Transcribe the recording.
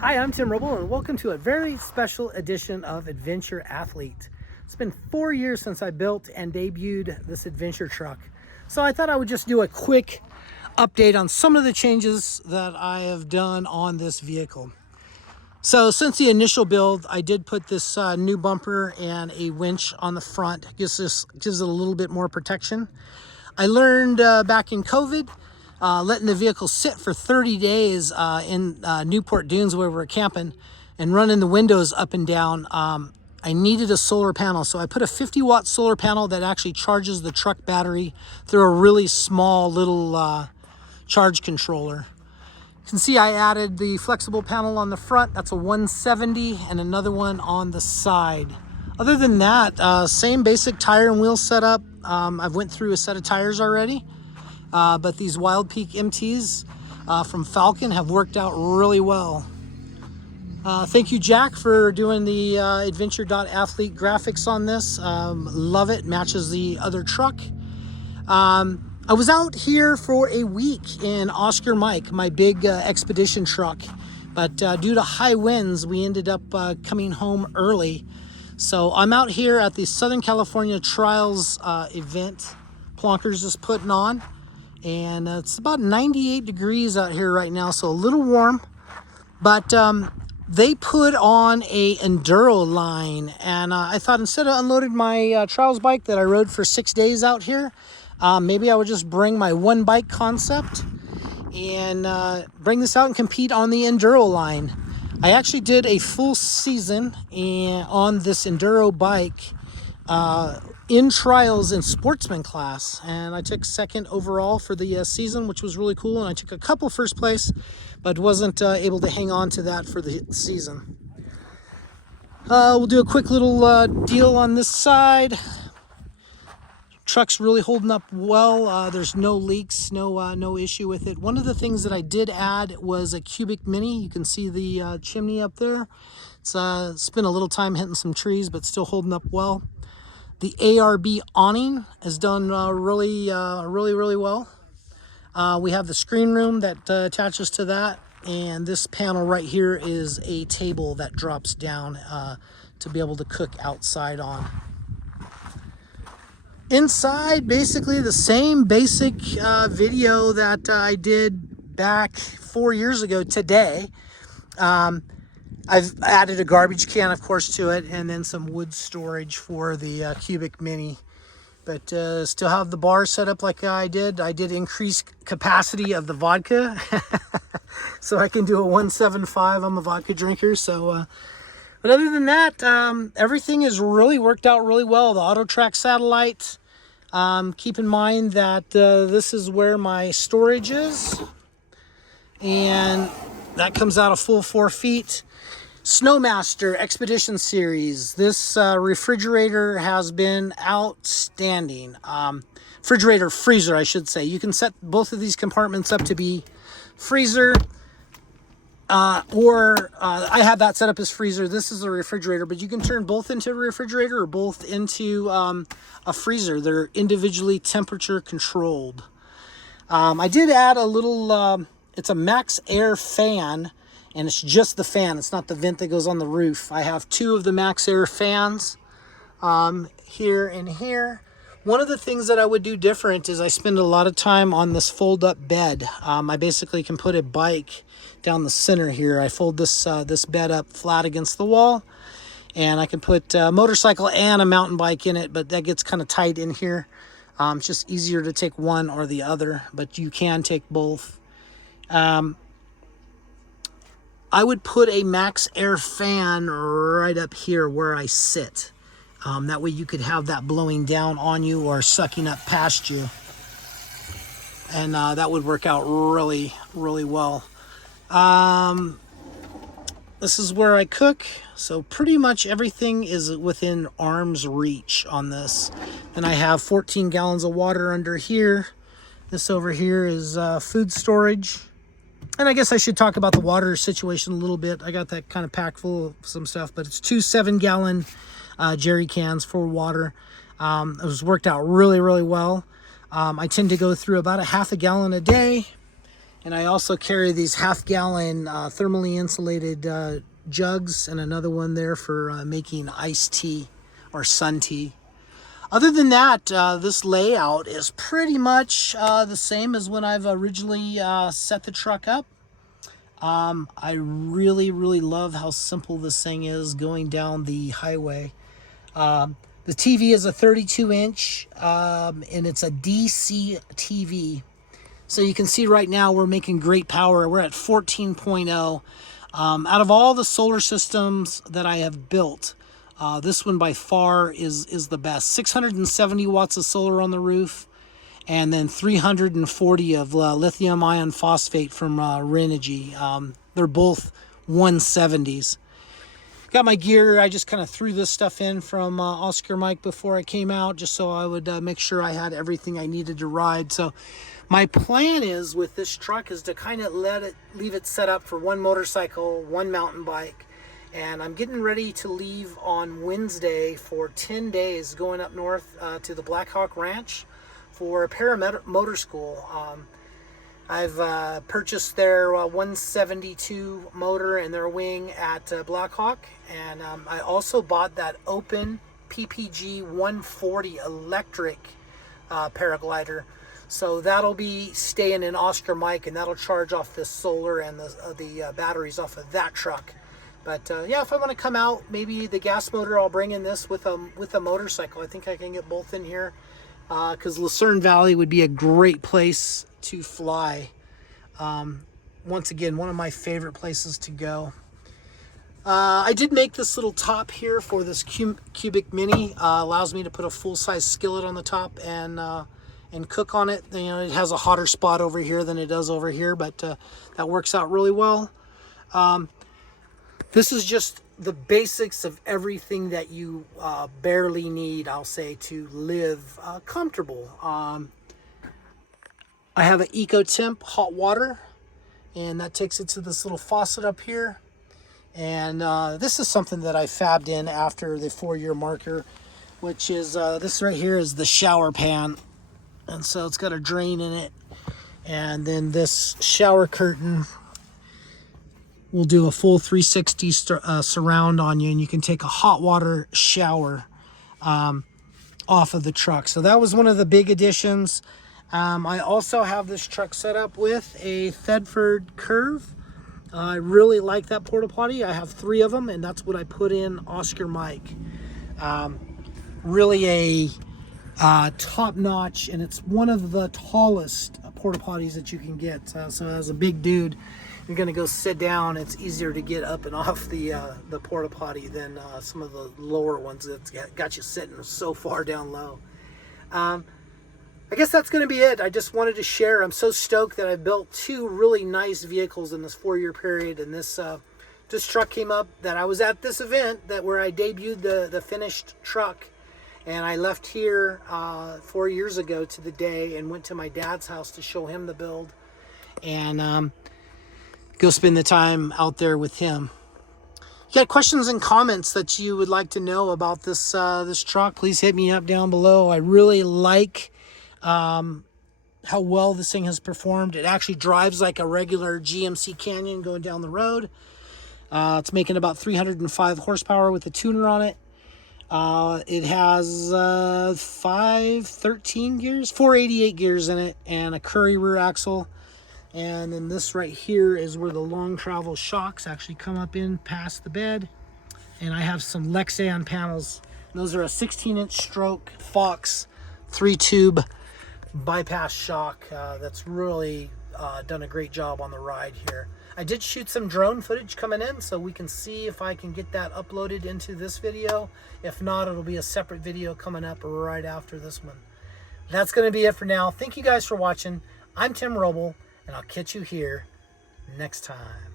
Hi, I'm Tim Rubble, and welcome to a very special edition of Adventure Athlete. It's been 4 years since I built and debuted this adventure truck, so I thought I would just do a quick update on some of the changes that I have done on this vehicle. So since the initial build, I did put this new bumper and a winch on the front. Gives it a little bit more protection. I learned back in COVID, letting the vehicle sit for 30 days in Newport Dunes where we were camping and running the windows up and down. I needed a solar panel, so I put a 50-watt solar panel that actually charges the truck battery through a really small little charge controller. You can see I added the flexible panel on the front. That's a 170 and another one on the side. Other than that, same basic tire and wheel setup. I've went through a set of tires already, but these Wild Peak MTs from Falcon have worked out really well. Thank you, Jack, for doing the adventure.athlete graphics on this. Love it, matches the other truck. I was out here for a week in Oscar Mike, my big expedition truck, but due to high winds, we ended up coming home early. So I'm out here at the Southern California Trials event Plonkers is putting on, and it's about 98 degrees out here right now, so a little warm, but they put on a enduro line, and I thought instead of unloading my trials bike that I rode for 6 days out here, maybe I would just bring my one bike concept and bring this out and compete on the enduro line. I actually did a full season on this enduro bike in trials in sportsman class, and I took second overall for the season, which was really cool, and I took a couple first place, but wasn't able to hang on to that for the season. We'll do a quick little deal on this side. Truck's really holding up well. There's no leaks, no issue with it. One of the things that I did add was a cubic mini. You can see the chimney up there. It's spent a little time hitting some trees, but still holding up well. The ARB awning has done really well. We have the screen room that attaches to that, and this panel right here is a table that drops down to be able to cook outside on. Inside, basically the same basic video that I did back 4 years ago today. I've added a garbage can, of course, to it, and then some wood storage for the cubic mini. But still have the bar set up like I did. I did increase capacity of the vodka, so I can do a 175. I'm a vodka drinker, so... But other than that, everything has really worked out really well. The AutoTrack satellite, keep in mind that this is where my storage is, and that comes out a full 4 feet. Snowmaster Expedition Series. This refrigerator has been outstanding. Refrigerator, freezer, I should say. You can set both of these compartments up to be freezer, or I have that set up as freezer. This is a refrigerator, but you can turn both into a refrigerator or both into a freezer. They're individually temperature controlled. I did add a little, it's a Max Air fan, and it's just the fan. It's not the vent that goes on the roof. I have 2 of the Max Air fans here and here. One of the things that I would do different is I spend a lot of time on this fold-up bed. I basically can put a bike down the center here. I fold this bed up flat against the wall, and I can put a motorcycle and a mountain bike in it, but that gets kind of tight in here. It's just easier to take one or the other, but you can take both. I would put a Max Air fan right up here where I sit. That way you could have that blowing down on you or sucking up past you. And that would work out really well. This is where I cook. So pretty much everything is within arm's reach on this. Then I have 14 gallons of water under here. This over here is food storage. And I guess I should talk about the water situation a little bit. I got that kind of packed full of some stuff, but it's 2 7-gallon jerry cans for water. It was worked out really well. I tend to go through about a half a gallon a day, And I also carry these half-gallon thermally insulated jugs, and another one there for making iced tea or sun tea. Other than that, this layout is pretty much the same as when I've originally set the truck up. I really, really love how simple this thing is going down the highway. The TV is a 32-inch, and it's a DC TV. So you can see right now we're making great power. We're at 14.0. Out of all the solar systems that I have built, this one by far is the best. 670 watts of solar on the roof, and then 340 of lithium ion phosphate from Renogy. They're both 170s. Got my gear. I just kind of threw this stuff in from Oscar Mike before I came out, just so I would make sure I had everything I needed to ride. So my plan is with this truck is to kind of leave it set up for one motorcycle, one mountain bike. And I'm getting ready to leave on Wednesday for 10 days going up north to the Black Hawk Ranch for paramotor school. I've purchased their 172 motor and their wing at Black Hawk, and I also bought that open PPG 140 electric paraglider. So that'll be staying in Oscar Mike, and that'll charge off the solar and the batteries off of that truck. But yeah, if I want to come out, maybe the gas motor, I'll bring in this with a motorcycle. I think I can get both in here, because Lucerne Valley would be a great place to fly. Once again, one of my favorite places to go. I did make this little top here for this Cubic Mini. Allows me to put a full-size skillet on the top and cook on it. You know, it has a hotter spot over here than it does over here, but that works out really well. This is just the basics of everything that you barely need, I'll say, to live comfortable. I have an EcoTemp hot water, and that takes it to this little faucet up here. And this is something that I fabbed in after the 4-year marker, which is this right here is the shower pan. And so it's got a drain in it. And then this shower curtain will do a full 360 surround on you, and you can take a hot water shower off of the truck. So that was one of the big additions. I also have this truck set up with a Thedford Curve. I really like that porta potty. I have 3 of them, and that's what I put in Oscar Mike. Really a top notch, and it's one of the tallest porta potties that you can get. So as a big dude, you're gonna go sit down, it's easier to get up and off the porta potty than some of the lower ones that got you sitting so far down low. I guess that's gonna be it. I just wanted to share. I'm so stoked that I built 2 really nice vehicles in this 4-year period, and this truck came up that I was at this event where I debuted the finished truck, and I left here 4 years ago to the day and went to my dad's house to show him the build, and go spend the time out there with him. If you got questions and comments that you would like to know about this truck, please hit me up down below. I really like how well this thing has performed. It actually drives like a regular GMC Canyon going down the road. It's making about 305 horsepower with a tuner on it. It has 488 gears in it, and a Curry rear axle. And then this right here is where the long travel shocks actually come up in past the bed. And I have some Lexan panels. Those are a 16-inch stroke Fox 3-tube bypass shock. That's really done a great job on the ride here. I did shoot some drone footage coming in, so we can see if I can get that uploaded into this video. If not, it'll be a separate video coming up right after this one. That's going to be it for now. Thank you guys for watching. I'm Tim Roble, and I'll catch you here next time.